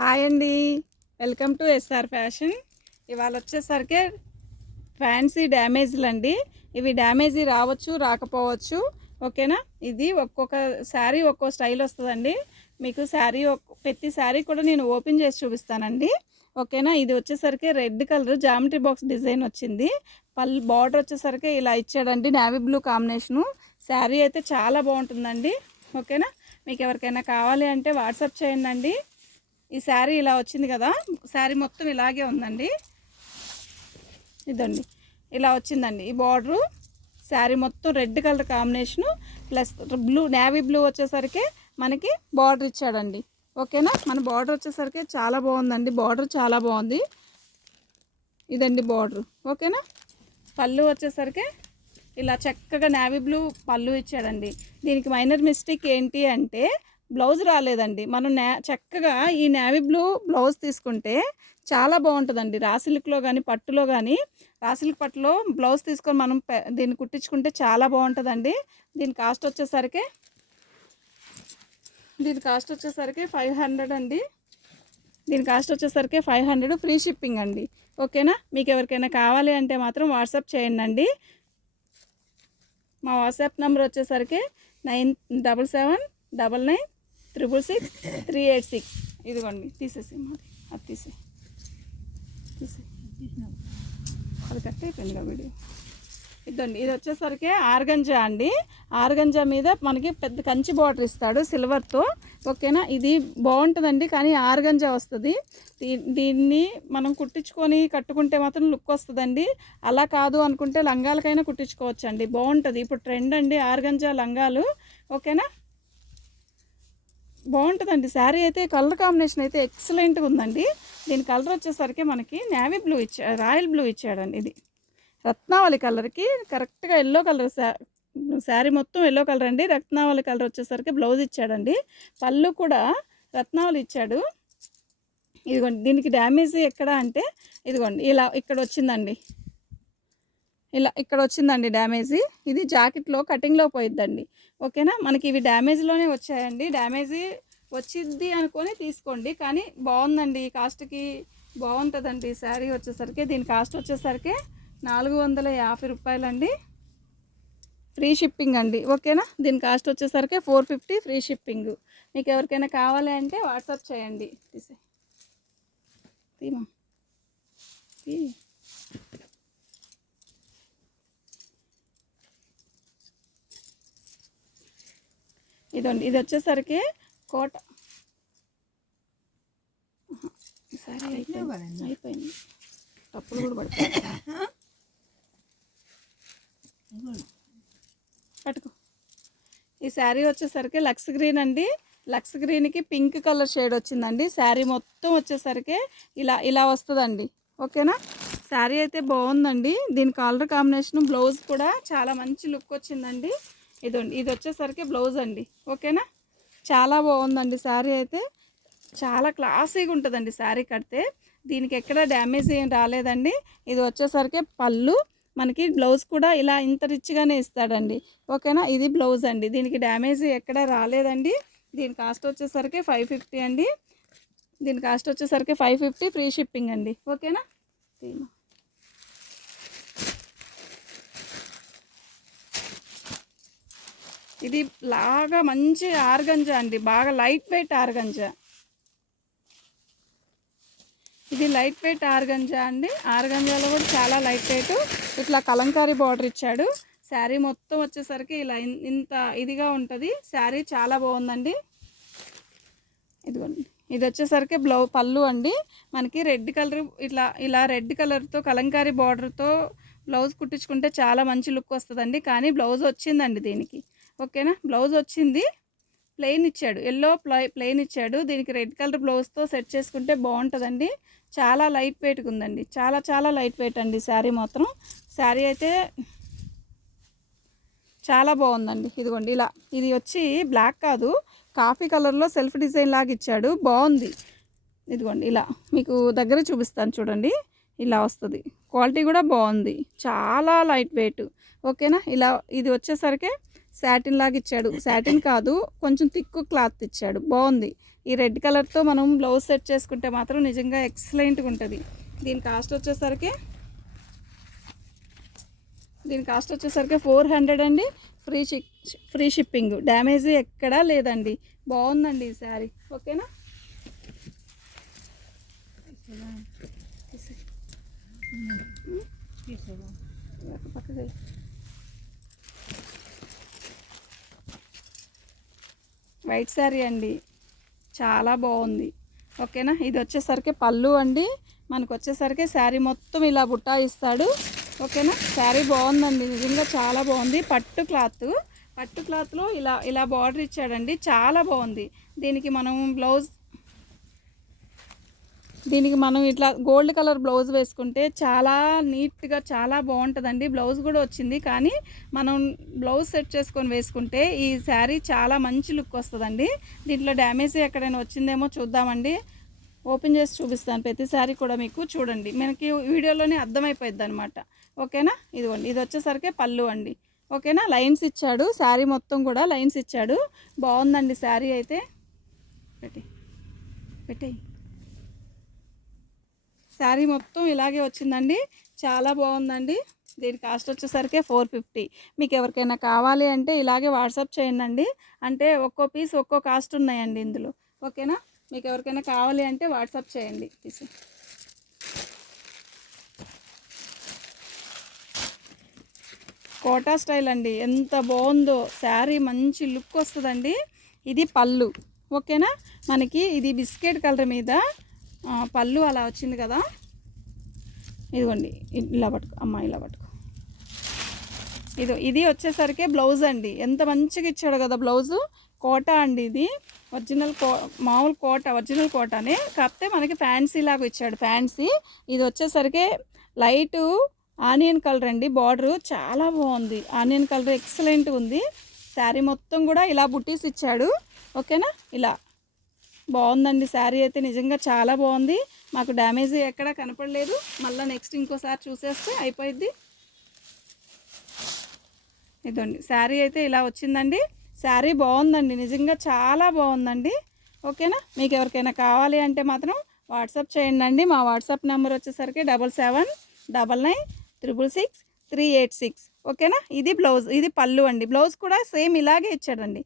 Hi అండి, welcome to SR fashion. ఇవాళ వచ్చేసరికి ఫ్యాన్సీ డ్యామేజ్లు అండి. ఇవి డ్యామేజీ రావచ్చు, రాకపోవచ్చు. ఓకేనా. ఇది ఒక్కొక్క శారీ ఒక్కో స్టైల్ వస్తుందండి. మీకు శారీ ప్రతి శారీ కూడా నేను ఓపెన్ చేసి చూపిస్తానండి. ఓకేనా. ఇది వచ్చేసరికి red colour geometry box design వచ్చింది. బార్డర్ వచ్చేసరికి ఇలా ఇచ్చాడండి, నేవీ బ్లూ కాంబినేషను. శారీ అయితే చాలా బాగుంటుందండి. ఓకేనా. మీకు ఎవరికైనా కావాలి అంటే వాట్సాప్ చేయండి. ఈ శారీ ఇలా వచ్చింది కదా, శారీ మొత్తం ఇలాగే ఉందండి. ఇదండి ఇలా వచ్చిందండి ఈ బార్డరు. శారీ మొత్తం red colour combination plus blue, navy blue వచ్చేసరికి మనకి బార్డర్ ఇచ్చాడండి. ఓకేనా. మన బార్డర్ వచ్చేసరికి చాలా బాగుందండి, బార్డర్ చాలా బాగుంది. ఇదండి బార్డరు. ఓకేనా. పళ్ళు వచ్చేసరికి ఇలా చక్కగా నేవీ బ్లూ పళ్ళు ఇచ్చాడండి. దీనికి మైనర్ మిస్టేక్ ఏంటి అంటే బ్లౌజ్ రాలేదండి. మనం చక్కగా ఈ నేవీ బ్లూ బ్లౌజ్ తీసుకుంటే చాలా బాగుంటుందండి. రాసిలిక్లో కానీ పట్టులో కానీ, రాసిలిక్ పట్టులో బ్లౌజ్ తీసుకొని మనం దీన్ని కుట్టించుకుంటే చాలా బాగుంటుందండి. దీని కాస్ట్ వచ్చేసరికి 500 అండి. దీని కాస్ట్ వచ్చేసరికి 500 ఫ్రీ షిప్పింగ్ అండి. ఓకేనా. మీకు ఎవరికైనా కావాలి అంటే మాత్రం వాట్సాప్ చేయండి. మా వాట్సాప్ నెంబర్ వచ్చేసరికి 9779966386. ఇదిగోండి, తీసేసి మాది అది తీసే అది కట్ అయిపోయిందిగా వీడియో. ఇదండి, ఇది వచ్చేసరికి ఆర్గంజా అండి. ఆర్గంజా మీద మనకి పెద్ద కంచి బార్డర్ ఇస్తాడు సిల్వర్తో. ఓకేనా. ఇది బాగుంటుందండి, కానీ ఆర్గంజా వస్తుంది. దీన్ని మనం కుట్టించుకొని కట్టుకుంటే మాత్రం లుక్ వస్తుందండి. అలా కాదు అనుకుంటే లంగాలకైనా కుట్టించుకోవచ్చండి, బాగుంటుంది. ఇప్పుడు ట్రెండ్ అండి ఆర్గంజా లంగాలు. ఓకేనా. బాగుంటుందండి. శారీ అయితే కలర్ కాంబినేషన్ అయితే ఎక్సలెంట్గా ఉందండి. దీని కలర్ వచ్చేసరికి మనకి నేవీ బ్లూ రాయల్ బ్లూ ఇచ్చాడండి. ఇది రత్నావళి కలర్కి కరెక్ట్గా ఎల్లో కలర్ శారీ మొత్తం ఎల్లో కలర్ అండి. రత్నావళి కలర్ వచ్చేసరికి బ్లౌజ్ ఇచ్చాడండి. పళ్ళు కూడా రత్నావళి ఇచ్చాడు. ఇదిగోండి, దీనికి డ్యామేజ్ ఎక్కడ అంటే ఇదిగోండి ఇలా ఇక్కడ వచ్చిందండి, ఇక్కడ వచ్చిందండి డ్యామేజీ. ఇది జాకెట్లో కటింగ్లో పోయిద్దండి. ఓకేనా. మనకి ఇవి డ్యామేజ్లోనే వచ్చాయండి. డ్యామేజీ వచ్చింది అనుకొని తీసుకోండి, కానీ బాగుందండి. ఈ కాస్ట్కి బాగుంటుందండి శారీ వచ్చేసరికి. దీని కాస్ట్ వచ్చేసరికి 450 రూపాయలండి, ఫ్రీ షిప్పింగ్ అండి. ఓకేనా. దీని కాస్ట్ వచ్చేసరికి 450 ఫ్రీ షిప్పింగ్. మీకు ఎవరికైనా కావాలి అంటే వాట్సాప్ చేయండి. తీమా ఇదండి, ఇది వచ్చేసరికి కోట సరే అయిపోయింది. తప్పులు కూడా పడతాయి. పట్టుకో. ఈ శారీ వచ్చేసరికి లక్స్ గ్రీన్ అండి. లక్స్ గ్రీన్కి పింక్ కలర్ షేడ్ వచ్చిందండి. శారీ మొత్తం వచ్చేసరికి ఇలా వస్తుందండి. ఓకేనా. శారీ అయితే బాగుందండి. దీని కలర్ కాంబినేషన్ బ్లౌజ్ కూడా చాలా మంచి లుక్ వచ్చిందండి. ఇది వచ్చేసరికి బ్లౌజ్ అండి. ఓకేనా. చాలా బాగుందండి శారీ అయితే, చాలా క్లాసీగా ఉంటుందండి శారీ కడితే. దీనికి ఎక్కడ డ్యామేజ్ ఏం రాలేదండి. ఇది వచ్చేసరికి పళ్ళు, మనకి బ్లౌజ్ కూడా ఇలా ఇంత రిచ్గానే ఇస్తాడండి. ఓకేనా. ఇది బ్లౌజ్ అండి. దీనికి డ్యామేజ్ ఎక్కడ రాలేదండి. దీని కాస్ట్ వచ్చేసరికి 550 అండి. దీని కాస్ట్ వచ్చేసరికి 550 ఫ్రీ షిప్పింగ్ అండి. ఓకేనా. ఇది లాగా మంచి ఆర్గంజా అండి, బాగా లైట్ వెయిట్ ఆర్గంజా. ఇది లైట్ వెయిట్ ఆర్గంజా అండి. ఆర్గంజాలో కూడా చాలా లైట్ వెయిట్. ఇట్లా కలంకారీ బార్డర్ ఇచ్చాడు. శారీ మొత్తం వచ్చేసరికి ఇలా ఇంత ఇదిగా ఉంటుంది. శారీ చాలా బాగుందండి. ఇదిగోండి, ఇది వచ్చేసరికి పళ్ళు అండి. మనకి రెడ్ కలర్ ఇలా రెడ్ కలర్తో కలంకారీ బార్డర్తో బ్లౌజ్ కుట్టించుకుంటే చాలా మంచి లుక్ వస్తుందండి. కానీ బ్లౌజ్ వచ్చిందండి దీనికి. ఓకేనా. బ్లౌజ్ వచ్చింది, ప్లెయిన్ ఇచ్చాడు, ఎల్లో ప్లెయిన్ ఇచ్చాడు. దీనికి రెడ్ కలర్ బ్లౌజ్తో సెట్ చేసుకుంటే బాగుంటుందండి. చాలా లైట్ వెయిట్గా ఉందండి, చాలా లైట్ వెయిట్ అండి శారీ మాత్రం. శారీ అయితే చాలా బాగుందండి. ఇదిగోండి ఇది వచ్చి బ్లాక్ కాదు, కాఫీ కలర్లో సెల్ఫ్ డిజైన్ లాగా ఇచ్చాడు, బాగుంది. ఇదిగోండి ఇలా మీకు దగ్గర చూపిస్తాను చూడండి. ఇలా వస్తుంది, క్వాలిటీ కూడా బాగుంది, చాలా లైట్ వెయిట్. ఓకేనా. ఇది వచ్చేసరికి శాటిన్ లాగా ఇచ్చాడు. శాటిన్ కాదు, కొంచెం థిక్ క్లాత్ ఇచ్చాడు. బాగుంది. ఈ రెడ్ కలర్తో మనం బ్లౌజ్ సెట్ చేసుకుంటే మాత్రం నిజంగా ఎక్సలెంట్గా ఉంటుంది. దీని కాస్ట్ వచ్చేసరికి 400 అండి. Free shipping. డ్యామేజ్ ఎక్కడా లేదండి. బాగుందండి ఈ శారీ. ఓకేనా? వైట్ శారీ అండి, చాలా బాగుంది. ఓకేనా? ఇది వచ్చేసరికి పళ్ళు అండి. మనకు వచ్చేసరికి శారీ మొత్తం ఇలా బుట్టా ఇస్తాడు. ఓకేనా? శారీ బాగుందండి, నిజంగా చాలా బాగుంది. పట్టు క్లాత్లో ఇలా బార్డర్ ఇచ్చాడండి, చాలా బాగుంది. దీనికి మనం ఇట్లా గోల్డ్ కలర్ బ్లౌజ్ వేసుకుంటే చాలా నీట్గా చాలా బాగుంటుందండి. బ్లౌజ్ కూడా వచ్చింది, కానీ మనం బ్లౌజ్ సెట్ చేసుకొని వేసుకుంటే ఈ శారీ చాలా మంచి లుక్ వస్తుందండి. దీంట్లో డ్యామేజ్ ఎక్కడైనా వచ్చిందేమో చూద్దామండి. ఓపెన్ చేసి చూపిస్తాను ప్రతి శారీ కూడా మీకు. చూడండి, మనకి వీడియోలోనే అర్థమైపోద్ది అనమాట. ఓకేనా? ఇదిగోండి, ఇది వచ్చేసరికి పళ్ళు అండి. ఓకేనా? లైన్స్ ఇచ్చాడు, శారీ మొత్తం కూడా లైన్స్ ఇచ్చాడు. బాగుందండి శారీ అయితే. పెట్టి శారీ మొత్తం ఇలాగే వచ్చిందండి, చాలా బాగుందండి. దీని కాస్ట్ వచ్చేసరికి 450. మీకు ఎవరికైనా కావాలి అంటే ఇలాగే వాట్సాప్ చేయండి. అంటే ఒక్కో పీస్ ఒక్కో కాస్ట్ ఉన్నాయండి ఇందులో. ఓకేనా? మీకు ఎవరికైనా కావాలి అంటే వాట్సాప్ చేయండి. కోటా స్టైల్ అండి, ఎంత బాగుందో శారీ, మంచి లుక్ వస్తుందండి. ఇది పళ్ళు. ఓకేనా? మనకి ఇది బిస్కెట్ కలర్ మీద పళ్ళు అలా వచ్చింది కదా. ఇదిగోండి, ఇలా పట్టుకో అమ్మ, ఇలా పట్టుకో. ఇది వచ్చేసరికి బ్లౌజ్ అండి, ఎంత మంచిగా ఇచ్చాడు కదా బ్లౌజు. కోటా అండి, ఇది మామూలు ఒరిజినల్ కోటానే, కాకపోతే మనకి ఫ్యాన్సీ లాగా ఇచ్చాడు. ఫ్యాన్సీ. ఇది వచ్చేసరికి లైటు ఆనియన్ కలర్ అండి. బార్డరు చాలా బాగుంది, ఆనియన్ కలర్ ఎక్సలెంట్ ఉంది. శారీ మొత్తం కూడా ఇలా బుట్టీస్ ఇచ్చాడు. ఓకేనా? ఇలా బాగుందండి శారీ అయితే, నిజంగా చాలా బాగుంది. మాకు డ్యామేజ్ ఎక్కడా కనపడలేదు. మళ్ళీ నెక్స్ట్ ఇంకోసారి చూసేస్తే అయిపోయిద్ది. ఇదండి శారీ అయితే ఇలా వచ్చిందండి. శారీ బాగుందండి, నిజంగా చాలా బాగుందండి. ఓకేనా? మీకు ఎవరికైనా కావాలి అంటే మాత్రం వాట్సాప్ చేయండి. మా వాట్సాప్ నెంబర్ వచ్చేసరికి 7799666386. ఓకేనా? ఇది బ్లౌజ్, ఇది పళ్ళు అండి. బ్లౌజ్ కూడా సేమ్ ఇలాగే ఇచ్చాడండి.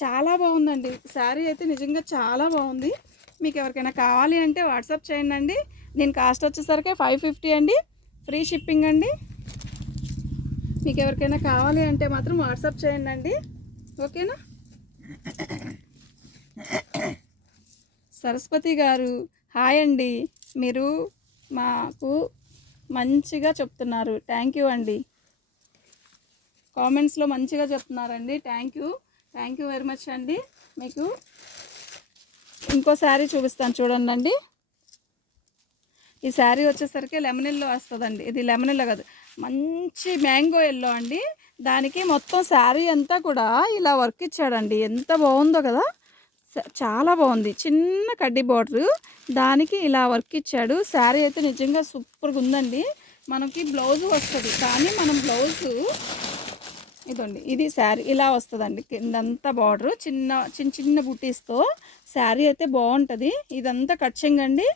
చాలా బాగుందండి శారీ అయితే, నిజంగా చాలా బాగుంది. మీకు ఎవరికైనా కావాలి అంటే వాట్సాప్ చేయండి. దీని కాస్ట్ వచ్చేసరికి 550 అండి. ఫ్రీ షిప్పింగ్ అండి. మీకు ఎవరికైనా కావాలి అంటే మాత్రం వాట్సాప్ చేయండి. ఓకేనా? సరస్వతి గారు, హాయ్ అండి. మీరు మాకు మంచిగా చెప్తున్నారు, థ్యాంక్ యూ అండి. కామెంట్స్లో మంచిగా చెప్తున్నారండి, థ్యాంక్ యూ వెరీ మచ్ అండి. మీకు ఇంకో శారీ చూపిస్తాను చూడండి. ఈ శారీ వచ్చేసరికి లెమన్ ఎల్లో వస్తుందండి. ఇది లెమన్ ఎల్లో కాదు, మంచి మ్యాంగో ఎల్లో అండి. దానికి మొత్తం శారీ అంతా కూడా ఇలా వర్క్ ఇచ్చాడండి, ఎంత బాగుందో కదా. చాలా బాగుంది. చిన్న కడ్డీ బార్డరు, దానికి ఇలా వర్క్ ఇచ్చాడు. శారీ అయితే నిజంగా సూపర్గా ఉందండి. మనకి బ్లౌజ్ వస్తుంది, కానీ మనం బ్లౌజు ఇదండి, ఇది శారీ ఇలా వస్తుందండి. కిందంతా బార్డరు చిన్న బుటీస్తో శారీ అయితే బాగుంటుంది. ఇదంతా కట్చింగ్ అండి.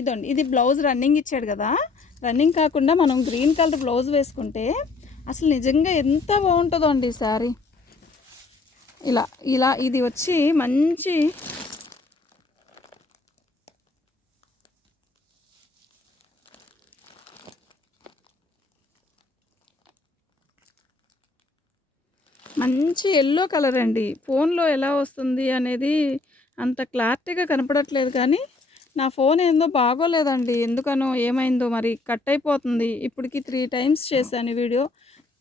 ఇదండి, ఇది బ్లౌజ్ రన్నింగ్ ఇచ్చాడు కదా. రన్నింగ్ కాకుండా మనం గ్రీన్ కలర్ బ్లౌజ్ వేసుకుంటే అసలు నిజంగా ఎంత బాగుంటుందో అండి ఈ శారీ. ఇలా ఇది వచ్చి మంచి ఎల్లో కలర్ అండి. ఫోన్లో ఎలా వస్తుంది అనేది అంత క్లారిటీగా కనపడట్లేదు, కానీ నా ఫోన్ ఏందో బాగోలేదండి, ఎందుకనో ఏమైందో మరి కట్ అయిపోతుంది. ఇప్పటికి 3 టైమ్స్ చేశాను వీడియో.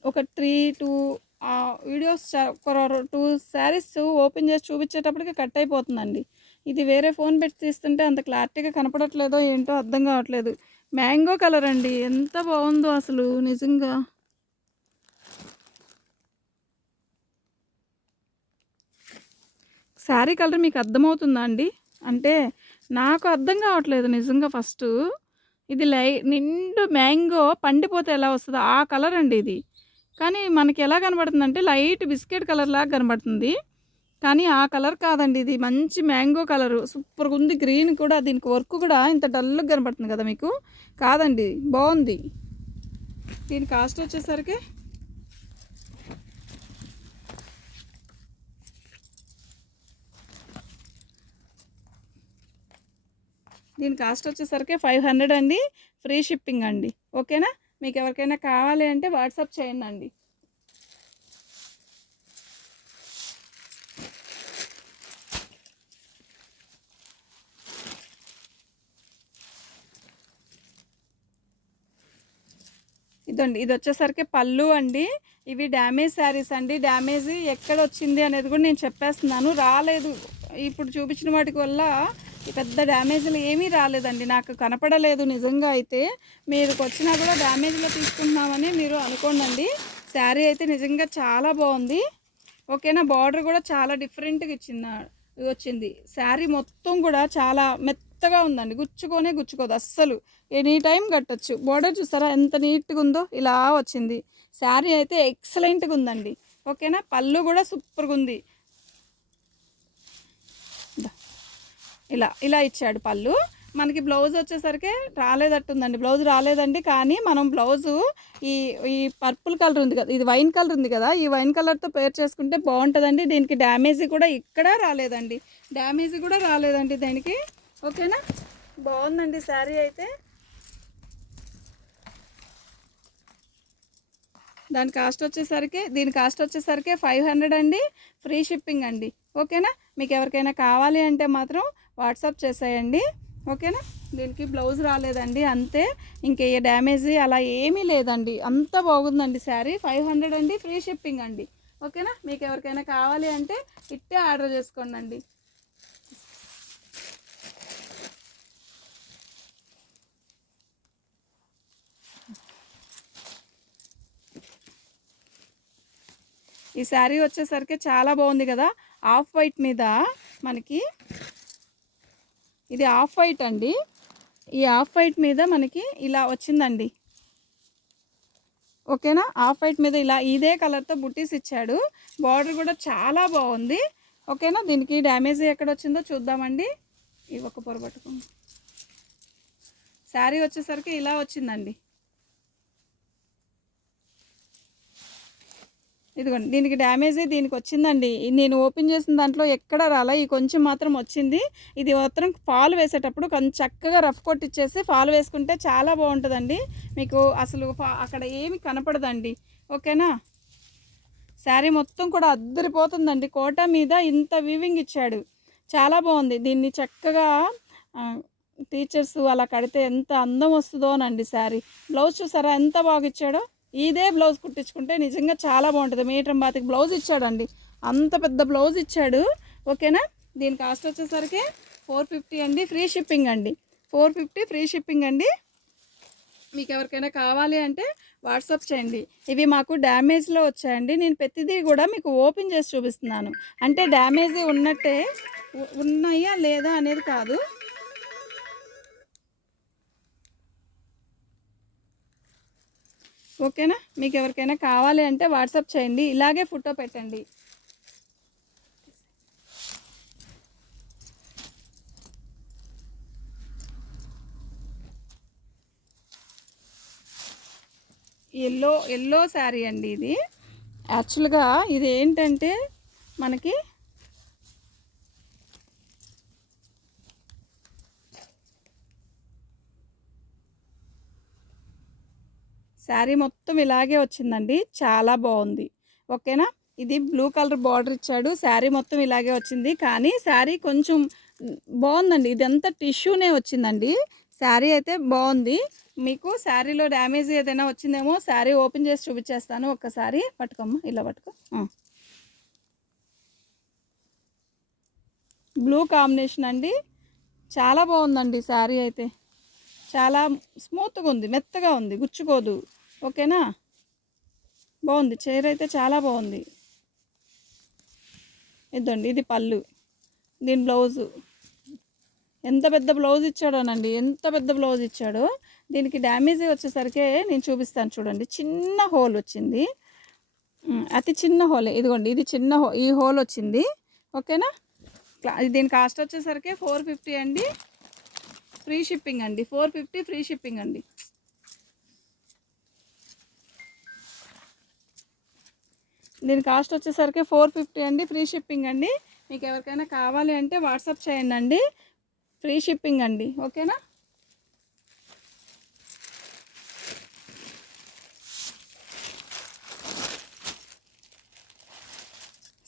ఒక 2 వీడియోస్ 2 శారీస్ ఓపెన్ చేసి చూపించేటప్పటికి కట్ అయిపోతుందండి. ఇది వేరే ఫోన్ పెట్టి తీస్తుంటే అంత క్లారిటీగా కనపడట్లేదో ఏంటో అర్థం కావట్లేదు. మ్యాంగో కలర్ అండి, ఎంత బాగుందో అసలు నిజంగా. శారీ కలర్ మీకు అర్థమవుతుందా అండి? అంటే నాకు అర్థం కావట్లేదు నిజంగా. ఫస్ట్ ఇది నిండు మ్యాంగో పండిపోతే ఎలా వస్తుందో ఆ కలర్ అండి ఇది. కానీ మనకి ఎలా కనబడుతుందంటే లైట్ బిస్కెట్ కలర్ లాగా కనబడుతుంది. కానీ ఆ కలర్ కాదండి. ఇది మంచి మ్యాంగో కలరు. సూపర్‌గా ఉంది. గ్రీన్ కూడా దీనికి వర్క్ కూడా ఇంత డల్‌గా కనబడుతుంది కదా మీకు. కాదండి బాగుంది. దీని కాస్ట్ వచ్చేసరికి దీని కాస్ట్ వచ్చేసరికి 500 అండి. ఫ్రీ షిప్పింగ్ అండి. ఓకేనా? మీకు ఎవరికైనా కావాలి అంటే వాట్సాప్ చేయండి అండి. ఇదండి ఇది వచ్చేసరికి పళ్ళు అండి. ఇవి డ్యామేజ్ శారీస్ అండి. డ్యామేజ్ ఎక్కడ వచ్చింది అనేది కూడా నేను చెప్పేస్తున్నాను. రాలేదు ఇప్పుడు చూపించిన వాటి వల్ల ఈ పెద్ద డ్యామేజ్లు ఏమీ రాలేదండి. నాకు కనపడలేదు నిజంగా అయితే. మీరు వచ్చినా కూడా డ్యామేజ్లో తీసుకుంటున్నామని మీరు అనుకోండి. శారీ అయితే నిజంగా చాలా బాగుంది. ఓకేనా? బార్డర్ కూడా చాలా డిఫరెంట్గా వచ్చింది. శారీ మొత్తం కూడా చాలా మెత్తగా ఉందండి. గుచ్చుకోదు అస్సలు. ఎనీ టైం కట్టొచ్చు. బార్డర్ చూసారా ఎంత నీట్గా ఉందో. ఇలా వచ్చింది. శారీ అయితే ఎక్సలెంట్గా ఉందండి. ఓకేనా? పళ్ళు కూడా సూపర్గా ఉంది. ఇలా ఇలా ఇచ్చాడు పళ్ళు. మనకి బ్లౌజ్ వచ్చేసరికి రాలేదట్టుందండి. బ్లౌజ్ రాలేదండి. కానీ మనం బ్లౌజు ఈ ఈ పర్పుల్ కలర్ ఉంది కదా, ఇది వైన్ కలర్ ఉంది కదా, ఈ వైన్ కలర్తో పేర్ చేసుకుంటే బాగుంటుందండి. దీనికి డ్యామేజ్ కూడా ఇక్కడ రాలేదండి. డ్యామేజ్ కూడా రాలేదండి దానికి. ఓకేనా? బాగుందండి శారీ అయితే. దీని కాస్ట్ వచ్చేసరికి 500 అండి. ఫ్రీ షిప్పింగ్ అండి. ఓకేనా? మీకు ఎవరికైనా కావాలి అంటే మాత్రం వాట్సాప్ చేసేయండి. ఓకేనా? దీనికి బ్లౌజ్ రాలేదండి అంతే. ఇంకే డ్యామేజ్ అలా ఏమీ లేదండి. అంత బాగుందండి శారీ. 500 అండి. ఫ్రీ షిప్పింగ్ అండి. ఓకేనా? మీకు ఎవరికైనా కావాలి అంటే ఇట్టే ఆర్డర్ చేసుకోండి అండి. ఈ శారీ వచ్చేసరికి చాలా బాగుంది కదా. ఆఫ్ వైట్ మీద మనకి ఇది ఆఫ్ వైట్ అండి. ఈ ఆఫ్ వైట్ మీద మనకి ఇలా వచ్చిందండి. ఓకేనా? ఆఫ్ వైట్ మీద ఇలా ఇదే కలర్తో బుట్టీస్ ఇచ్చాడు. బార్డర్ కూడా చాలా బాగుంది. ఓకేనా? దీనికి డ్యామేజ్ ఎక్కడ వచ్చిందో చూద్దామండి. ఇవి ఒక పొరపట్టుకుంది. శారీ వచ్చేసరికి ఇలా వచ్చిందండి. ఇదిగోండి దీనికి డ్యామేజ్ దీనికి వచ్చిందండి. నేను ఓపెన్ చేసిన దాంట్లో ఎక్కడ రాలా. ఈ కొంచెం మాత్రం వచ్చింది. ఇది మాత్రం ఫాల్ వేసేటప్పుడు కొంచెం చక్కగా రఫ్ కొట్టిచ్చేసి ఫాల్ వేసుకుంటే చాలా బాగుంటుందండి. మీకు అసలు అక్కడ ఏమి కనపడదండి. ఓకేనా? శారీ మొత్తం కూడా అద్దరిపోతుందండి. కోట మీద ఇంత వీవింగ్ ఇచ్చాడు. చాలా బాగుంది. దీన్ని చక్కగా టీచర్స్ అలా కడితే ఎంత అందం వస్తుందోనండి శారీ. బ్లౌజ్ చూసారా ఎంత బాగా ఇచ్చాడో. ఇదే బ్లౌజ్ కుట్టించుకుంటే నిజంగా చాలా బాగుంటుంది. మీటర్ బాతికి బ్లౌజ్ ఇచ్చాడండి. అంత పెద్ద బ్లౌజ్ ఇచ్చాడు. ఓకేనా? దీని కాస్ట్ వచ్చేసరికి 450 అండి. ఫ్రీ షిప్పింగ్ అండి. 450 ఫ్రీ షిప్పింగ్ అండి. మీకు ఎవరికైనా కావాలి అంటే వాట్సాప్ చేయండి. ఇవి మాకు డ్యామేజ్లో వచ్చాయండి. నేను ప్రతిదీ కూడా మీకు ఓపెన్ చేసి చూపిస్తున్నాను. అంటే డ్యామేజ్ ఉన్నట్టే ఉన్నాయా లేదా అనేది కాదు. ఓకేనా? మీకు ఎవరికైనా కావాలి అంటే వాట్సాప్ చేయండి. ఇలాగే ఫోటో పెట్టండి. ఎల్లో శారీ అండి ఇది. యాక్చువల్గా ఇది ఏంటంటే మనకి శారీ మొత్తం ఇలాగే వచ్చిందండి. చాలా బాగుంది. ఓకేనా? ఇది బ్లూ కలర్ బార్డర్ ఇచ్చాడు. శారీ మొత్తం ఇలాగే వచ్చింది. కానీ శారీ కొంచెం బాగుందండి. ఇదంతా టిష్యూనే వచ్చిందండి. శారీ అయితే బాగుంది. మీకు శారీలో డ్యామేజ్ ఏదైనా వచ్చిందేమో శారీ ఓపెన్ చేసి చూపించేస్తాను. ఒక్కసారి పట్టుకోమ్మా. ఇలా పట్టుకో. బ్లూ కాంబినేషన్ అండి. చాలా బాగుందండి శారీ అయితే. చాలా స్మూత్గా ఉంది. మెత్తగా ఉంది. గుచ్చుకోదు. ఓకేనా? బాగుంది. చీర అయితే చాలా బాగుంది. ఇదండి ఇది పళ్ళు. దీని బ్లౌజు ఎంత పెద్ద బ్లౌజ్ ఇచ్చాడోనండి. ఎంత పెద్ద బ్లౌజ్ ఇచ్చాడో. దీనికి డ్యామేజ్ వచ్చేసరికి నేను చూపిస్తాను చూడండి. చిన్న హోల్ వచ్చింది. అతి చిన్న హోలే, ఇదిగోండి ఇది చిన్న ఈ హోల్ వచ్చింది. ఓకేనా. దీని కాస్ట్ వచ్చేసరికి 450 అండి, ఫ్రీ షిప్పింగ్ అండి. 450 ఫ్రీ షిప్పింగ్ అండి. దీని కాస్ట్ వచ్చేసరికి 450 అండి, ఫ్రీ షిప్పింగ్ అండి. మీకు ఎవరికైనా కావాలి అంటే వాట్సాప్ చేయండి అండి, ఫ్రీ షిప్పింగ్ అండి. ఓకేనా.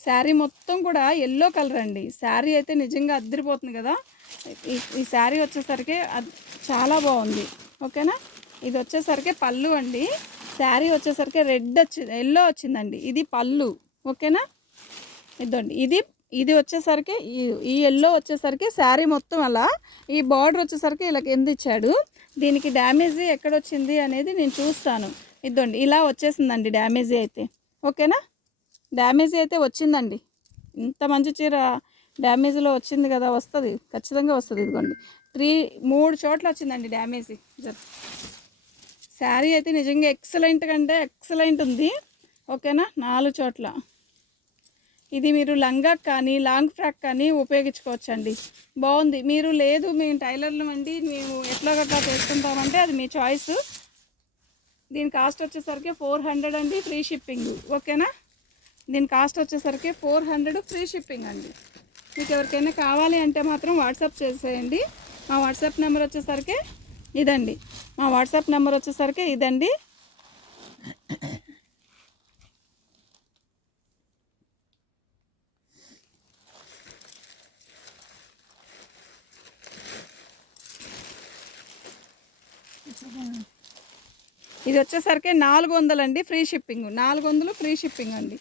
శారీ మొత్తం కూడా ఎల్లో కలర్ అండి. శారీ అయితే నిజంగా అద్దరిపోతుంది కదా. ఈ శారీ వచ్చేసరికి చాలా బాగుంది. ఓకేనా. ఇది వచ్చేసరికి పళ్ళు అండి. శారీ వచ్చేసరికి రెడ్ ఎల్లో వచ్చిందండి. ఇది పళ్ళు. ఓకేనా. ఇదండి ఇది వచ్చేసరికి ఈ ఎల్లో వచ్చేసరికి శారీ మొత్తం అలా, ఈ బార్డర్ వచ్చేసరికి ఇలా కింద ఇచ్చాడు. దీనికి డ్యామేజీ ఎక్కడొచ్చింది అనేది నేను చూస్తాను. ఇదండి ఇలా వచ్చేసిందండి డ్యామేజీ అయితే. ఓకేనా. డ్యామేజీ అయితే వచ్చిందండి. ఇంత మంచి చీర డ్యామేజీలో వచ్చింది కదా, వస్తుంది, ఖచ్చితంగా వస్తుంది. ఇదిగోండి 3 చోట్ల వచ్చిందండి డ్యామేజీ. శారీ అయితే నిజంగా ఎక్సలెంట్ కంటే ఎక్సలెంట్ ఉంది. ఓకేనా. 4 చోట్ల ఇది మీరు లంగా కానీ లాంగ్ ఫ్రాక్ కానీ ఉపయోగించుకోవచ్చండి. బాగుంది. మీరు లేదు మేము టైలర్లు అండి, మేము ఎట్లా గట్లా చేసుకుంటామంటే అది మీ చాయిస్. దీని కాస్ట్ వచ్చేసరికి 400 అండి, ఫ్రీ షిప్పింగ్. ఓకేనా. దీని కాస్ట్ వచ్చేసరికి 400 ఫ్రీ షిప్పింగ్ అండి. మీకు ఎవరికైనా కావాలి అంటే మాత్రం వాట్సాప్ చేసేయండి. మా వాట్సాప్ నెంబర్ వచ్చేసరికి ఇదండి. మా వాట్సాప్ నెంబర్ వచ్చేసరికి ఇదండి. ఇది వచ్చేసరికి 400 అండి, ఫ్రీ షిప్పింగ్. 400 ఫ్రీ షిప్పింగ్ అండి.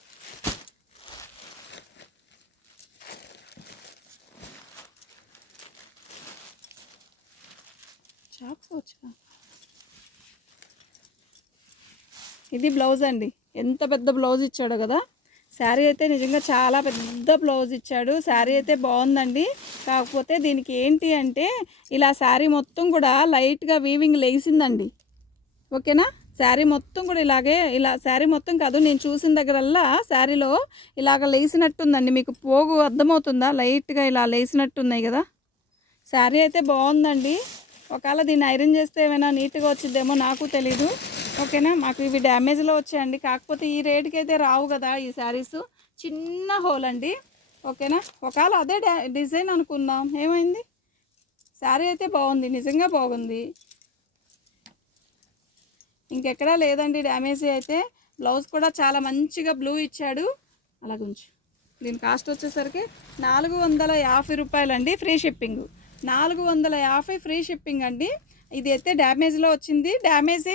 ఇది బ్లౌజ్ అండి. ఎంత పెద్ద బ్లౌజ్ ఇచ్చాడో కదా. శారీ అయితే నిజంగా చాలా పెద్ద బ్లౌజ్ ఇచ్చాడు. శారీ అయితే బాగుందండి. కాకపోతే దీనికి ఏంటి అంటే ఇలా శారీ మొత్తం కూడా లైట్గా వీవింగ్ లేసిందండి. ఓకేనా. శారీ మొత్తం కూడా ఇలాగే, ఇలా శారీ మొత్తం కాదు, నేను చూసిన దగ్గరల్లా శారీలో ఇలాగ లేసినట్టుందండి. మీకు పోగు అర్థమవుతుందా? లైట్గా ఇలా లేసినట్టున్నాయి కదా. శారీ అయితే బాగుందండి. ఒకవేళ దీన్ని ఐరన్ చేస్తే ఏమైనా నీట్గా వచ్చిద్దేమో నాకు తెలీదు. ఓకేనా. మాకు ఇవి డ్యామేజ్లో వచ్చాయండి. కాకపోతే ఈ రేటుకి అయితే రావు కదా ఈ శారీస్. చిన్న హోల్ అండి. ఓకేనా. ఒకవేళ అదే డిజైన్ అనుకుందాం, ఏమైంది. శారీ అయితే బాగుంది, నిజంగా బాగుంది. ఇంకెక్కడా లేదండి డ్యామేజీ అయితే. బ్లౌజ్ కూడా చాలా మంచిగా బ్లూ ఇచ్చాడు. అలా గుంచి దీని కాస్ట్ వచ్చేసరికి 450 రూపాయలండి, ఫ్రీ షిప్పింగ్. 450 ఫ్రీ షిప్పింగ్ అండి. ఇది అయితే డ్యామేజ్లో వచ్చింది. డ్యామేజీ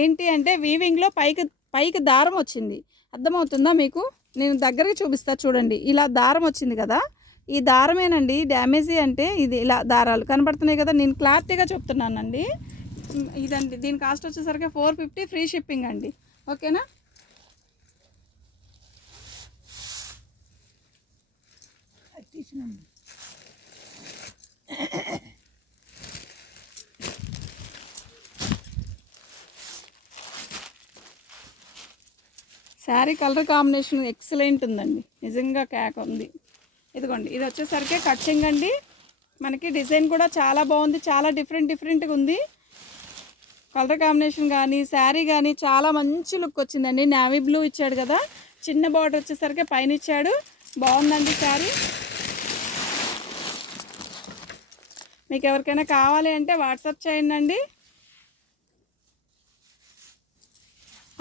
ఏంటి అంటే వీవింగ్లో పైకి దారం వచ్చింది. అర్థమవుతుందా మీకు? నేను దగ్గరికి చూపిస్తా చూడండి. ఇలా దారం వచ్చింది కదా, ఈ దారమేనండి డ్యామేజీ అంటే. ఇది ఇలా దారాలు కనబడుతున్నాయి కదా, నేను క్లారిటీగా చెప్తున్నానండి. ఇదండి. దీని కాస్ట్ వచ్చేసరికి 450 ఫ్రీ షిప్పింగ్ అండి. ఓకేనా. శారీ కలర్ కాంబినేషన్ ఎక్సలెంట్ ఉందండి, నిజంగా క్యాక్ ఉంది. ఇదిగోండి ఇది వచ్చేసరికి కట్చింగ్ అండి. మనకి డిజైన్ కూడా చాలా బాగుంది, చాలా డిఫరెంట్గా ఉంది. కలర్ కాంబినేషన్ కానీ శారీ కానీ చాలా మంచి లుక్ వచ్చిందండి. నేవీ బ్లూ ఇచ్చాడు కదా, చిన్న బార్డర్ వచ్చేసరికి పైన ఇచ్చాడు. బాగుందండి శారీ. మీకు ఎవరికైనా కావాలి అంటే వాట్సాప్ చేయండి.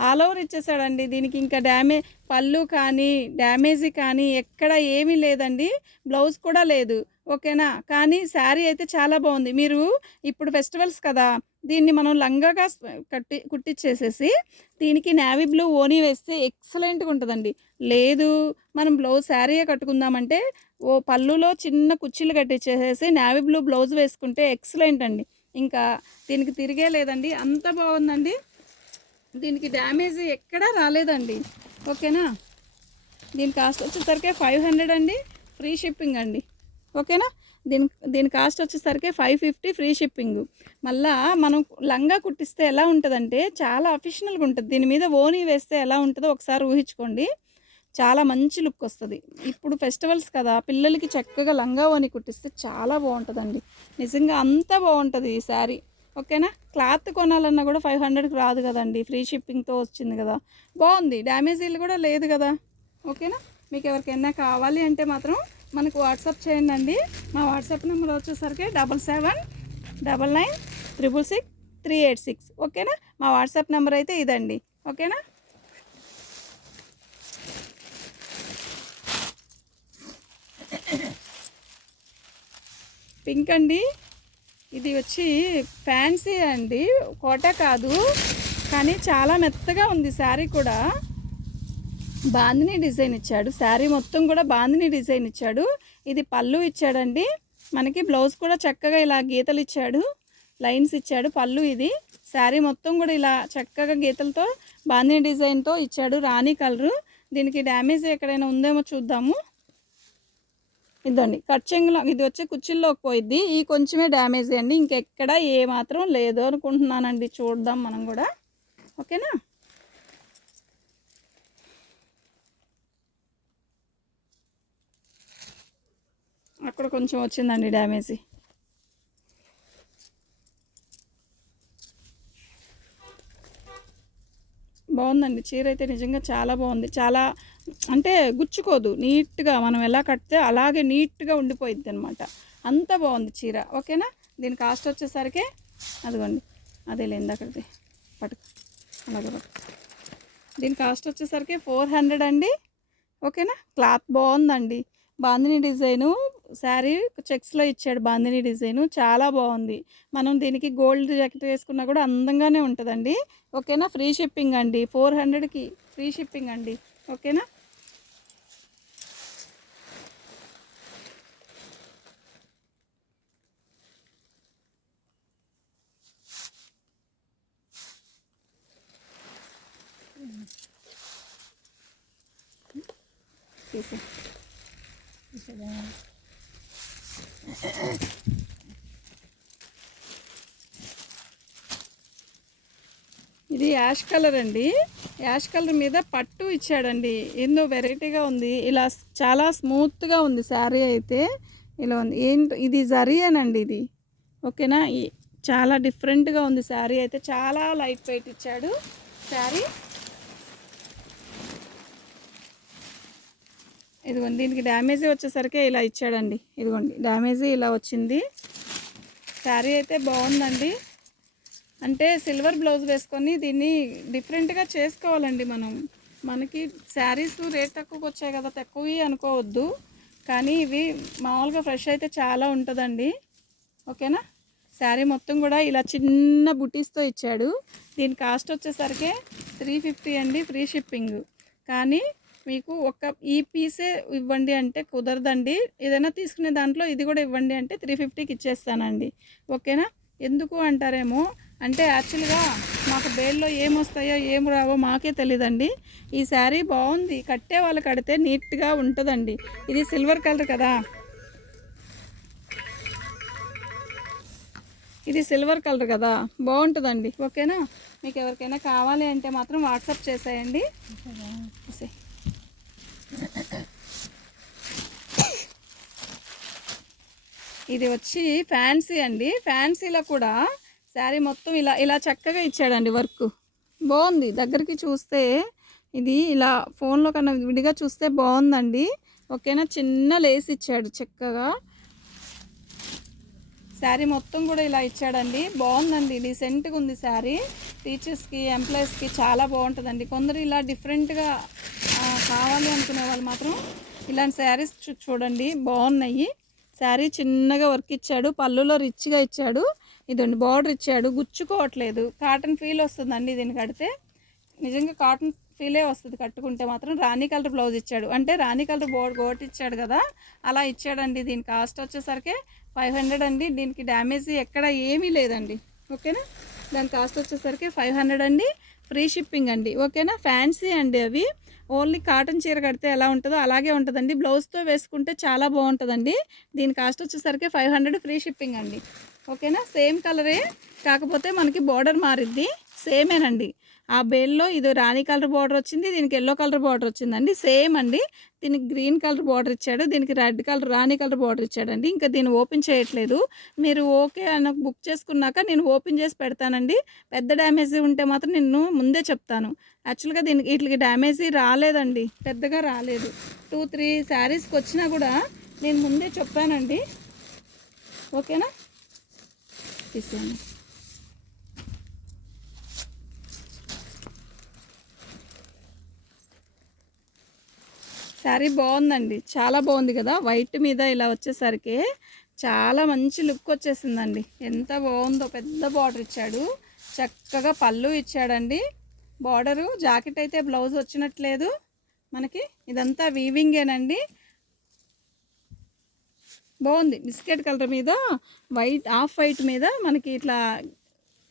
ఆల్ ఓవర్ ఇచ్చేసాడండి. దీనికి ఇంకా పళ్ళు కానీ డ్యామేజీ కానీ ఎక్కడ ఏమీ లేదండి. బ్లౌజ్ కూడా లేదు. ఓకేనా. కానీ శారీ అయితే చాలా బాగుంది. మీరు ఇప్పుడు ఫెస్టివల్స్ కదా, దీన్ని మనం లంగాగా కుట్టించేసేసి దీనికి నేవీ బ్లూ ఓనీ వేస్తే ఎక్సలెంట్గా ఉంటుందండి. లేదు మనం బ్లౌజ్ శారీయే కట్టుకుందామంటే పళ్ళులో చిన్న కుర్చీలు కట్టించేసేసి నేవీ బ్లూ బ్లౌజ్ వేసుకుంటే ఎక్సలెంట్ అండి. ఇంకా దీనికి తిరిగే లేదండి, అంత బాగుందండి. దీనికి డ్యామేజ్ ఎక్కడా రాలేదండి. ఓకేనా. దీని కాస్ట్ వచ్చేసరికి 500 అండి, ఫ్రీ షిప్పింగ్ అండి. ఓకేనా. దీని దీని కాస్ట్ వచ్చేసరికి 550 ఫ్రీ షిప్పింగ్. మళ్ళా మనం లంగా కుట్టిస్తే ఎలా ఉంటుందంటే చాలా అఫిషనల్గా ఉంటుంది. దీని మీద ఓనీ వేస్తే ఎలా ఉంటుందో ఒకసారి ఊహించుకోండి. చాలా మంచి లుక్ వస్తుంది. ఇప్పుడు ఫెస్టివల్స్ కదా, పిల్లలకి చక్కగా లంగా ఓని కుట్టిస్తే చాలా బాగుంటుందండి. నిజంగా అంతా బాగుంటుంది ఈ శారీ. ఓకేనా. క్లాత్ కొనాలన్నా కూడా 500కి రాదు కదండి, ఫ్రీ షిప్పింగ్తో వచ్చింది కదా. బాగుంది, డ్యామేజీలు కూడా లేదు కదా. ఓకేనా. మీకు ఎవరికైనా కావాలి అంటే మాత్రం మనకు వాట్సాప్ చేయండి అండి. మా వాట్సాప్ నెంబర్ వచ్చేసరికి 7799666386. ఓకేనా. మా వాట్సాప్ నెంబర్ అయితే ఇదండి. ఓకేనా. పింక్ అండి, ఇది వచ్చి ఫ్యాన్సీ అండి, కోట కాదు, కానీ చాలా మెత్తగా ఉంది శారీ కూడా. బాందిని డిజైన్ ఇచ్చాడు, శారీ మొత్తం కూడా బాందిని డిజైన్ ఇచ్చాడు. ఇది పళ్ళు ఇచ్చాడండి మనకి. బ్లౌజ్ కూడా చక్కగా ఇలా గీతలు ఇచ్చాడు, లైన్స్ ఇచ్చాడు పళ్ళు. ఇది శారీ మొత్తం కూడా ఇలా చక్కగా గీతలతో బాందిని డిజైన్తో ఇచ్చాడు, రాణి కలరు. దీనికి డ్యామేజ్ ఎక్కడైనా ఉందేమో చూద్దాము. ఇదండి కట్ చెంగులో, ఇది వచ్చి కుచ్చిల్లోకి పోయిద్ది. ఈ కొంచెమే డ్యామేజ్ అండి, ఇంకెక్కడ ఏ మాత్రం లేదు అనుకుంటున్నానండి. చూద్దాం మనం కూడా. ఓకేనా. అక్కడ కొంచెం వచ్చిందండి డ్యామేజ్. బాగుందండి చీర అయితే, నిజంగా చాలా బాగుంది. చాలా అంటే గుచ్చుకోదు, నీట్గా మనం ఎలా కడితే అలాగే నీట్గా ఉండిపోయిద్ది అనమాట. అంత బాగుంది చీర. ఓకేనా. దీని కాస్ట్ వచ్చేసరికి అదిగోండి, అదే లేదు అక్కడిది పట్టుకు, అలాగే పట్టుకు. దీని కాస్ట్ వచ్చేసరికి 400 అండి. ఓకేనా. క్లాత్ బాగుందండి, బాందిని డిజైను శారీ చెక్స్లో ఇచ్చాడు. బాందిని డిజైను చాలా బాగుంది. మనం దీనికి గోల్డ్ జాకెట్ వేసుకున్నా కూడా అందంగానే ఉంటుందండి. ఓకేనా. ఫ్రీ షిప్పింగ్ అండి, 400కి ఫ్రీ షిప్పింగ్ అండి. ఓకేనా. తీసే ఇది యాష్ కలర్ అండి. యాష్ కలర్ మీద పట్టు ఇచ్చాడండి, ఏందో వెరైటీగా ఉంది. ఇలా చాలా స్మూత్గా ఉంది శారీ అయితే. ఇలా ఉంది, ఏంటో ఇది జరీయేనండి ఇది. ఓకేనా. చాలా డిఫరెంట్గా ఉంది శారీ అయితే, చాలా లైట్ వెయిట్ ఇచ్చాడు శారీ. ఇదిగోండి, దీనికి డ్యామేజీ వచ్చేసరికి ఇలా ఇచ్చాడండి. ఇదిగోండి డ్యామేజీ ఇలా వచ్చింది. శారీ అయితే బాగుందండి. అంటే సిల్వర్ బ్లౌజ్ వేసుకొని దీన్ని డిఫరెంట్గా చేసుకోవాలండి మనం. మనకి శారీస్ రేట్ తక్కువకి వచ్చాయి కదా, తక్కువ అనుకోవద్దు. కానీ ఇవి మామూలుగా ఫ్రెష్ అయితే చాలా ఉంటుందండి. ఓకేనా. శారీ మొత్తం కూడా ఇలా చిన్న బుటీస్తో ఇచ్చాడు. దీని కాస్ట్ వచ్చేసరికి 350 అండి, ఫ్రీ షిప్పింగ్. కానీ మీకు ఈ పీసే ఇవ్వండి అంటే కుదరదండి. ఏదైనా తీసుకునే దాంట్లో ఇది కూడా ఇవ్వండి అంటే 350కి ఇచ్చేస్తానండి. ఓకేనా. ఎందుకు అంటారేమో, అంటే యాక్చువల్గా మాకు బేల్లో ఏమొస్తాయో ఏం రావో మాకే తెలియదండి. ఈ శారీ బాగుంది, కట్టే వాళ్ళు కడితే నీట్గా ఉంటుందండి. ఇది సిల్వర్ కలర్ కదా, ఇది సిల్వర్ కలర్ కదా, బాగుంటుందండి. ఓకేనా. మీకు ఎవరికైనా కావాలి అంటే మాత్రం వాట్సాప్ చేసేయండి. ఇది వచ్చి ఫ్యాన్సీ అండి. ఫ్యాన్సీలో కూడా శారీ మొత్తం ఇలా ఇలా చక్కగా ఇచ్చాడండి, వర్క్ బాగుంది. దగ్గరికి చూస్తే ఇది ఇలా ఫోన్లో కన్నా విడిగా చూస్తే బాగుందండి. ఓకేనా. చిన్న లేస్ ఇచ్చాడు చక్కగా. శారీ మొత్తం కూడా ఇలా ఇచ్చాడండి, బాగుందండి. డీసెంట్గా ఉంది శారీ. టీచర్స్కి, ఎంప్లాయీస్కి చాలా బాగుంటుందండి. కొందరు ఇలా డిఫరెంట్గా కావాలి అనుకునే వాళ్ళు మాత్రం ఇలాంటి శారీస్ చూడండి, బాగున్నాయి. శారీ చిన్నగా వర్క్ ఇచ్చాడు, పళ్ళులో రిచ్గా ఇచ్చాడు. ఇదండి బార్డర్ ఇచ్చాడు, గుచ్చుకోవట్లేదు. కాటన్ ఫీల్ వస్తుందండి దీన్ని కడితే, నిజంగా కాటన్ ఫీలే వస్తుంది కట్టుకుంటే మాత్రం. రాణి కలర్ బ్లౌజ్ ఇచ్చాడు, అంటే రాణి కలర్ గోట్ ఇచ్చాడు కదా, అలా ఇచ్చాడండి. దీని కాస్ట్ వచ్చేసరికి 500 అండి. దీనికి డ్యామేజ్ ఎక్కడ ఏమీ లేదండి. ఓకేనా. దాని కాస్ట్ వచ్చేసరికి 500 అండి, ఫ్రీ షిప్పింగ్ అండి. ఓకేనా. ఫ్యాన్సీ అండి అవి. ఓన్లీ కాటన్ చీర కడితే ఎలా ఉంటదో అలాగే ఉంటదండి. బ్లౌజ్‌తో వేసుకుంటే చాలా బావుంటదండి. దీని కాస్ట్ వచ్చేసరికి 500 ఫ్రీ షిప్పింగ్ అండి. ఓకేనా. సేమ్ కలరే, కాకపోతే మనకి బోర్డర్ మారిద్ది. సేమేనండి. ఆ బేల్లో ఇది రాణి కలర్ బార్డర్ వచ్చింది, దీనికి యెల్లో కలర్ బార్డర్ వచ్చిందండి. సేమ్ అండి. దీనికి గ్రీన్ కలర్ బార్డర్ ఇచ్చాడు, దీనికి రెడ్ కలర్ రాణి కలర్ బార్డర్ ఇచ్చాడండి. ఇంకా దీన్ని ఓపెన్ చేయట్లేదు. మీరు ఓకే అని బుక్ చేసుకున్నాక నేను ఓపెన్ చేసి పెడతానండి. పెద్ద డ్యామేజ్ ఉంటే మాత్రం నేను ముందే చెప్తాను. యాక్చువల్‌గా దీనికి వీటికి డ్యామేజీ రాలేదండి, పెద్దగా రాలేదు. 2, 3 శారీస్కి వచ్చినా కూడా నేను ముందే చెప్పానండి. ఓకేనా. తీసేయండి. శారీ బాగుందండి, చాలా బాగుంది కదా. వైట్ మీద ఇలా వచ్చేసరికి చాలా మంచి లుక్ వచ్చేసిందండి. ఎంత బాగుందో. పెద్ద బార్డర్ ఇచ్చాడు, చక్కగా పళ్ళు ఇచ్చాడండి. బార్డరు జాకెట్ అయితే బ్లౌజ్ వచ్చినట్లేదు మనకి. ఇదంతా వీవింగేనండి. బాగుంది. బిస్కెట్ కలర్ మీద వైట్, ఆఫ్ వైట్ మీద మనకి ఇట్లా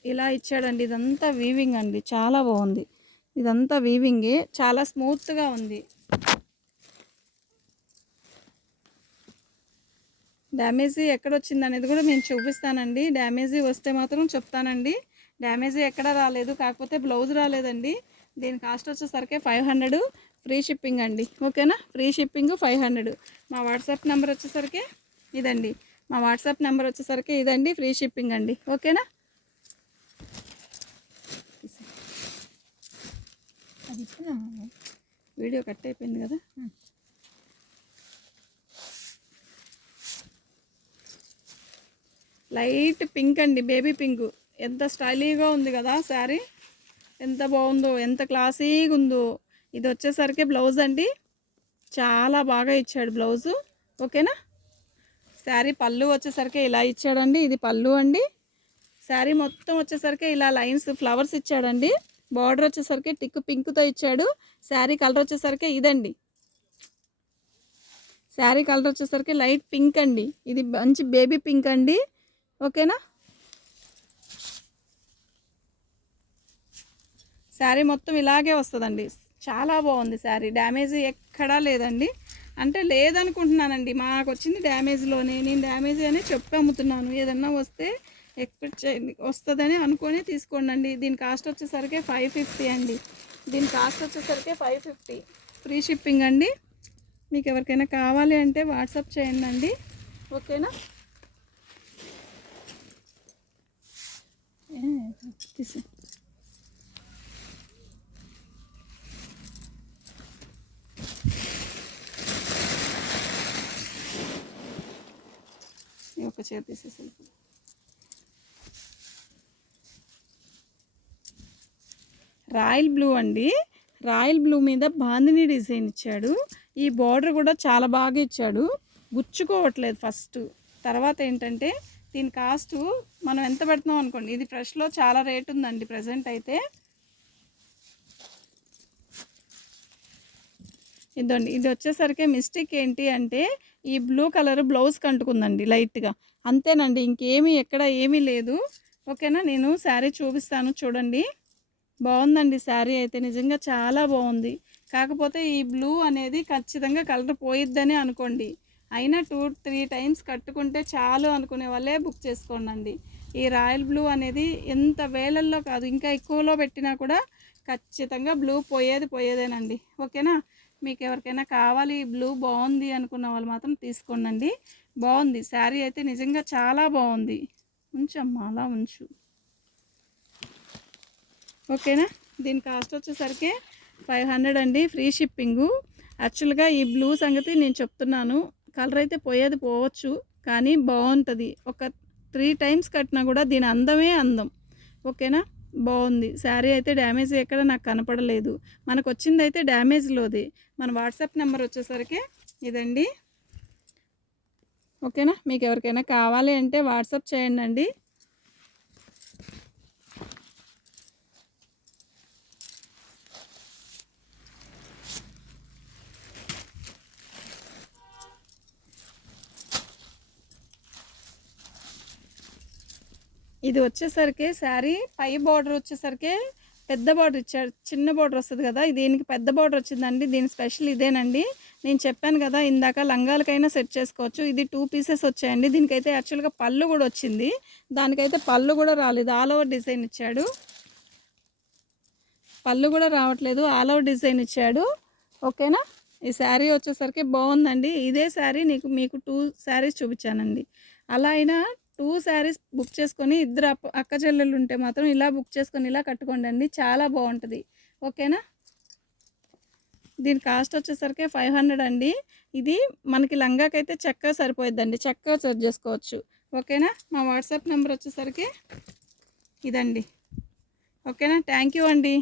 ఇలా ఇచ్చాడండి. ఇదంతా వీవింగ్ అండి, చాలా బాగుంది. ఇదంతా వీవింగే, చాలా స్మూత్గా ఉంది. డ్యామేజీ ఎక్కడొచ్చింది అనేది కూడా నేను చూపిస్తానండి. డ్యామేజీ వస్తే మాత్రం చెప్తానండి. డ్యామేజీ ఎక్కడ రాలేదు, కాకపోతే బ్లౌజ్ రాలేదండి. దీని కాస్ట్ వచ్చేసరికి 500 ఫ్రీ షిప్పింగ్ అండి. ఓకేనా. Free shipping 500. మా వాట్సాప్ నెంబర్ వచ్చేసరికి ఇదండి. మా వాట్సాప్ నెంబర్ వచ్చేసరికి ఇదండి. ఫ్రీ షిప్పింగ్ అండి. ఓకేనా. వీడియో కట్ అయిపోయింది కదా. లైట్ పింక్ అండి, బేబీ పింక్. ఎంత స్టైలీగా ఉంది కదా శారీ. ఎంత బాగుందో, ఎంత క్లాసీగా ఉందో. ఇది వచ్చేసరికి బ్లౌజ్ అండి, చాలా బాగా ఇచ్చాడు బ్లౌజు. ఓకేనా. శారీ పళ్ళు వచ్చేసరికి ఇలా ఇచ్చాడండి. ఇది పళ్ళు అండి. శారీ మొత్తం వచ్చేసరికి ఇలా లైన్స్, ఫ్లవర్స్ ఇచ్చాడండి. బార్డర్ వచ్చేసరికి టిక్ పింక్తో ఇచ్చాడు. శారీ కలర్ వచ్చేసరికి ఇదండి. శారీ కలర్ వచ్చేసరికి లైట్ పింక్ అండి. ఇది మంచి బేబీ పింక్ అండి. ఓకేనా. శారీ మొత్తం ఇలాగే వస్తుందండి. చాలా బాగుంది శారీ. డ్యామేజ్ ఎక్కడా లేదండి. అంటే లేదనుకుంటున్నానండి, మాకు వచ్చింది డ్యామేజ్లోనే. నేను డ్యామేజ్ అని చెప్పి అమ్ముతున్నాను. ఏదన్నా వస్తే ఎక్స్పెక్ట్ చేయండి, వస్తుందని అనుకొని తీసుకోండి. దీని కాస్ట్ వచ్చేసరికి 550 అండి. దీని కాస్ట్ వచ్చేసరికి 550 ఫ్రీ షిప్పింగ్ అండి. మీకు ఎవరికైనా కావాలి అంటే వాట్సాప్ చేయండి అండి. ఓకేనా. తీసి ఒక చీర తీసేసి రాయల్ బ్లూ అండి. రాయల్ బ్లూ మీద బాందిని డిజైన్ ఇచ్చాడు. ఈ బార్డర్ కూడా చాలా బాగా ఇచ్చాడు, గుచ్చుకోవట్లేదు ఫస్ట్. తర్వాత ఏంటంటే దీని కాస్ట్ మనం ఎంత పెడుతున్నాం అనుకోండి. ఇది ఫ్రెష్లో చాలా రేట్ ఉందండి ప్రజెంట్ అయితే. ఇదండి. ఇది వచ్చేసరికి మిస్టేక్ ఏంటి అంటే ఈ బ్లూ కలర్ బ్లౌజ్కి అంటుకుందండి లైట్గా, అంతేనండి. ఇంకేమీ ఎక్కడ ఏమీ లేదు. ఓకేనా. నేను శారీ చూపిస్తాను చూడండి. బాగుందండి శారీ అయితే, నిజంగా చాలా బాగుంది. కాకపోతే ఈ బ్లూ అనేది ఖచ్చితంగా కలర్ పోయిద్దని అనుకోండి. అయినా 2, 3 టైమ్స్ కట్టుకుంటే చాలు అనుకునే వాళ్ళే బుక్ చేసుకోండి. ఈ రాయల్ బ్లూ అనేది ఎంత వేలల్లో కాదు, ఇంకా ఎక్కువలో పెట్టినా కూడా ఖచ్చితంగా బ్లూ పోయేదేనండి. ఓకేనా. మీకు ఎవరికైనా కావాలి బ్లూ బాగుంది అనుకున్న వాళ్ళు మాత్రం తీసుకోండి. బాగుంది శారీ అయితే, నిజంగా చాలా బాగుంది. ఉంచమ్మా, అలా ఉంచు. ఓకేనా. దీని కాస్ట్ వచ్చేసరికి 500 అండి, ఫ్రీ షిప్పింగు. యాక్చువల్గా ఈ బ్లూ సంగతి నేను చెప్తున్నాను. కలర్ అయితే పోవచ్చు, కానీ బాగుంటుంది. ఒక 3 టైమ్స్ కట్టినా కూడా దీని అందమే అందం. ఓకేనా. బాగుంది శారీ అయితే. డ్యామేజ్ ఎక్కడ నాకు కనపడలేదు. మనకు వచ్చింది అయితే డ్యామేజ్లోది. మన వాట్సాప్ నెంబర్ వచ్చేసరికి ఇదండి. ఓకేనా. మీకు ఎవరికైనా కావాలి అంటే వాట్సాప్ చేయండి. ఇది వచ్చేసరికి శారీ పై బార్డర్ వచ్చేసరికి పెద్ద బార్డర్ ఇచ్చాడు, చిన్న బార్డర్ వస్తుంది కదా, దీనికి పెద్ద బార్డర్ వచ్చిందండి. దీని స్పెషల్ ఇదేనండి. నేను చెప్పాను కదా ఇందాక, లంగాలకైనా సెట్ చేసుకోవచ్చు. ఇది 2 పీసెస్ వచ్చాయండి. దీనికైతే యాక్చువల్గా పళ్ళు కూడా వచ్చింది, దానికైతే పళ్ళు కూడా రాలేదు, ఆల్ ఓవర్ డిజైన్ ఇచ్చాడు. పళ్ళు కూడా రావట్లేదు, ఆల్ ఓవర్ డిజైన్ ఇచ్చాడు. ఓకేనా. ఈ శారీ వచ్చేసరికి బాగుందండి. ఇదే శారీ మీకు 2 శారీస్ చూపించానండి. అలా అయినా 2 శారీస్ బుక్ చేసుకొని ఇద్దరు అక్క చెల్లెళ్ళు ఉంటే మాత్రం ఇలా బుక్ చేసుకొని ఇలా కట్టుకోండి, చాలా బాగుంటుంది. ఓకేనా. దీని కాస్ట్ వచ్చేసరికి 500 అండి. ఇది మనకి లంగాకైతే చక్కగా సరిపోయిద్దండి, చక్కగా సెట్ చేసుకోవచ్చు. ఓకేనా. మా వాట్సాప్ నెంబర్ వచ్చేసరికి ఇదండి. ఓకేనా. థ్యాంక్ యూ అండి.